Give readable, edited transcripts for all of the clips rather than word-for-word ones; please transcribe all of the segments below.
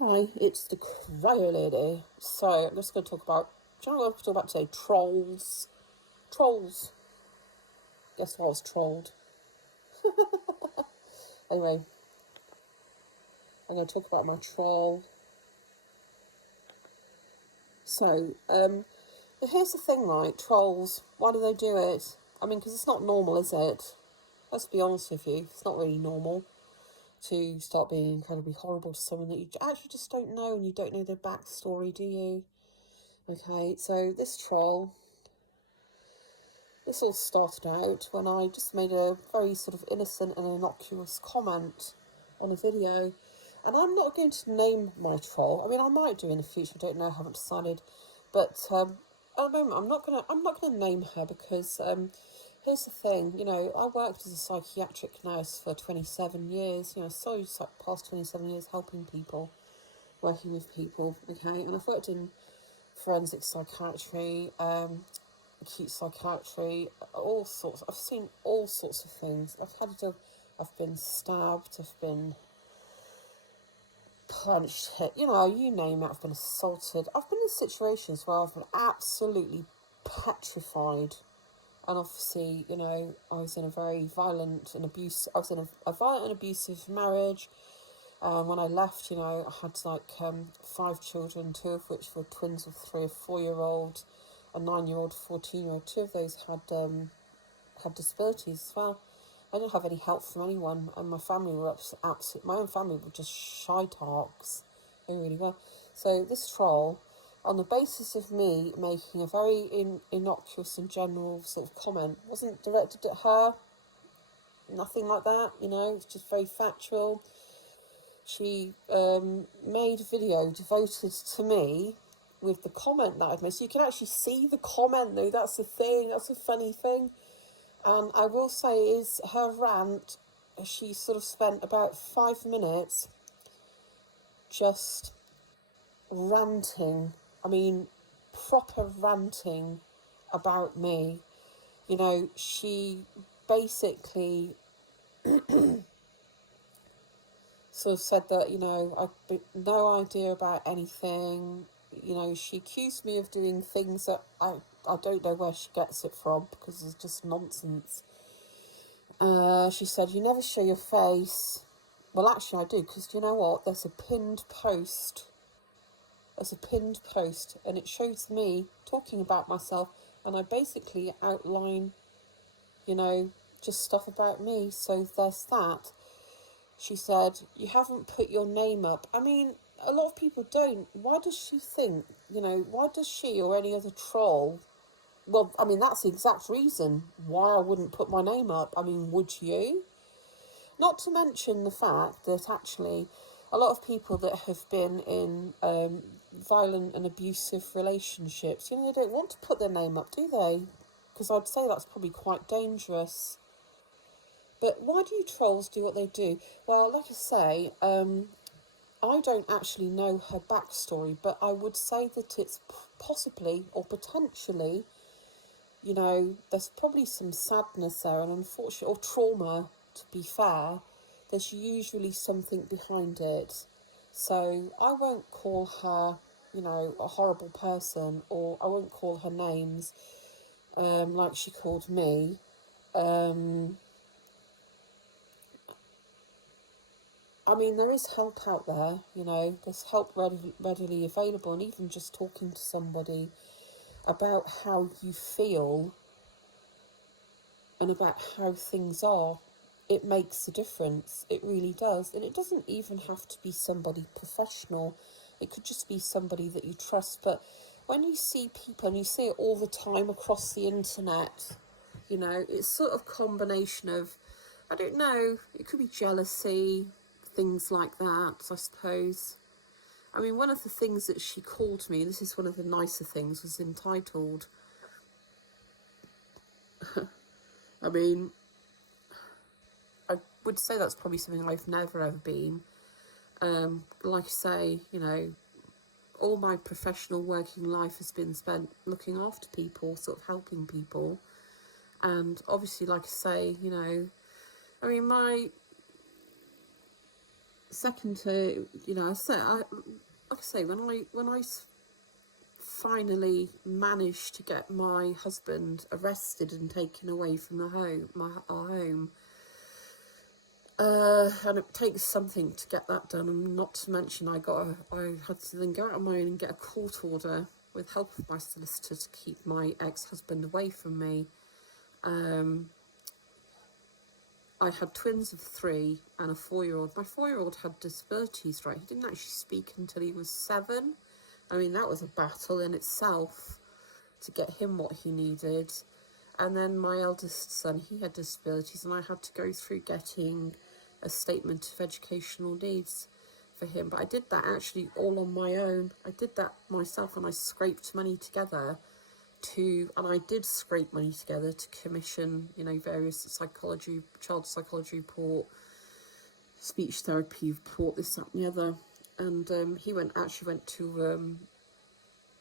Hi, it's the Cryo Lady. So I'm just going to talk about, do you know what I'm talking about today? Trolls. Trolls. Guess what, I was trolled. Anyway, I'm going to talk about my troll. So, here's the thing, right? Trolls, why do they do it? I mean, because it's not normal, is it? Let's be honest with you, it's not really normal to start being incredibly horrible to someone that you actually just don't know, and you don't know their backstory, do you? Okay, so this troll, this all started out when I just made a very sort of innocent and innocuous comment on a video. And I'm not going to name my troll. I mean, I might do in the future, I don't know, I haven't decided. But at the moment, I'm not gonna name her because here's the thing, I worked as a psychiatric nurse for 27 years, so past 27 years helping people, working with people, okay? And I've worked in forensic psychiatry, acute psychiatry, all sorts. I've seen all sorts of things. I've been stabbed, I've been punched, hit, you name it. I've been assaulted. I've been in situations where I've been absolutely petrified. And obviously, I was in a very violent and abusive. I was in a violent and abusive marriage. When I left, I had 5 children, 2 of which were twins of 3 or 4-year-old, a 9-year-old, 14-year-old. 2 of those had disabilities as well. I didn't have any help from anyone, and my family were my own family were just shy tarks. They really were. So this troll, on the basis of me making a very innocuous and general sort of comment, wasn't directed at her. Nothing like that. It's just very factual. She made a video devoted to me with the comment that I'd made. So you can actually see the comment, though. That's the thing. That's a funny thing. And I will say is her rant, she sort of spent about 5 minutes just ranting. I mean, proper ranting about me. She basically sort of said that, I've no idea about anything. She accused me of doing things that I don't know where she gets it from, because it's just nonsense. She said, you never show your face. Well, actually I do, because do you know what? There's a pinned post. And it shows me talking about myself, and I basically outline, just stuff about me. So there's that. She said, you haven't put your name up. I mean, a lot of people don't. Why does she think, why does she or any other troll? Well, I mean, that's the exact reason why I wouldn't put my name up. I mean, would you? Not to mention the fact that actually a lot of people that have been in violent and abusive relationships, they don't want to put their name up, do they? Because I'd say that's probably quite dangerous. But why do you trolls do what they do? Well, like I say, I don't actually know her backstory, but I would say that it's possibly or potentially, there's probably some sadness there, and unfortunately, or trauma, to be fair, there's usually something behind it. So I won't call her, a horrible person, or I won't call her names like she called me. I mean, there is help out there, there's help readily available, and even just talking to somebody about how you feel and about how things are, it makes a difference. It really does. And it doesn't even have to be somebody professional. It could just be somebody that you trust. But when you see people, and you see it all the time across the internet, it's sort of combination of, I don't know, it could be jealousy, things like that, I suppose. I mean, one of the things that she called me, this is one of the nicer things, was entitled, I mean, I would say that's probably something I've never ever been. Like I say, all my professional working life has been spent looking after people, sort of helping people. And obviously, like I say, I mean, second to, you know, like I say, when I finally managed to get my husband arrested and taken away from our home. And it takes something to get that done, and not to mention I had to then go out on my own and get a court order with help of my solicitor to keep my ex-husband away from me. I had twins of 3 and a 4-year-old. My 4-year-old had disabilities, right? He didn't actually speak until he was 7. I mean, that was a battle in itself to get him what he needed. And then my eldest son, he had disabilities, and I had to go through getting a statement of educational needs for him. But I did that actually all on my own. I did that myself, and I scraped money together and I did scrape money together to commission, you know, various child psychology report, speech therapy report, this, that, and the other. And he went to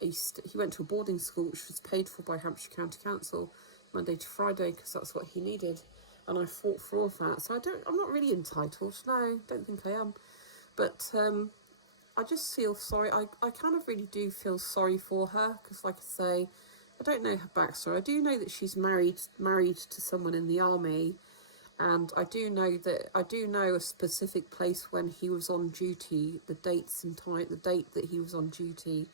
he went to a boarding school which was paid for by Hampshire County Council Monday to Friday, because that's what he needed, and I fought for all of that. So I'm not really entitled. No, don't think I am. But I just feel sorry. I kind of really do feel sorry for her, because, like I say, I don't know her backstory. I do know that she's married to someone in the army, and I do know a specific place when he was on duty, the dates and time, the date that he was on duty,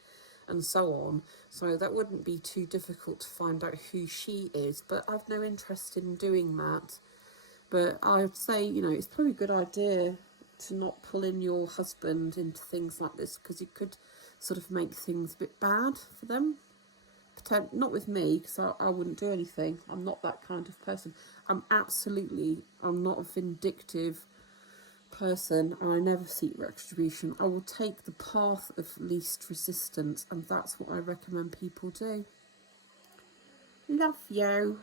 and so on. So that wouldn't be too difficult to find out who she is. But I've no interest in doing that. But I'd say, you know, it's probably a good idea to not pull in your husband into things like this, because it could sort of make things a bit bad for them. Not with me, because I wouldn't do anything. I'm not that kind of person. I'm not a vindictive person, and I never seek retribution. I will take the path of least resistance, and that's what I recommend people do. Love you.